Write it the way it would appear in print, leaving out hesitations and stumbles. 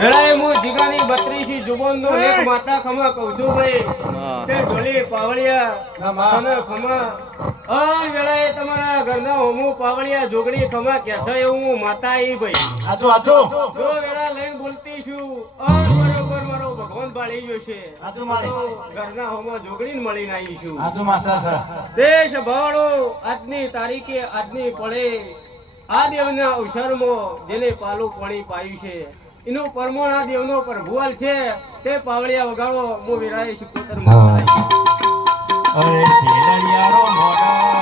વેળાએ હું જીગાની 32 જુબાનનો લેખ માતા ખમા કહું છું ભાઈ તે ઢોલી પાવળિયા તને ખમા વેળાએ તમારા ઘરના હોમું પાવળિયા જોગણી ખમા કહેશો એવું હું માતા ઈ ભાઈ આજો આજો જો વેળા લઈને બોલતી છું બરોબર મારો ભગવાન બાળી ગયો છે આજો માળી ઘરના હોમમાં જોગણીને મળીને આવી છું આજો માસા સા દેશ ભાવડો આજની તારીખે આજની પળે આ દેવના અવસરમાં જેને પાલું પાણી પાયું છે એનું પરમોણ આ દેવનો પ્રભુવાલ છે તે પાવળિયા વગાડો હું વિરાય શિકોતર માં અરે શેલડિયારો મોડો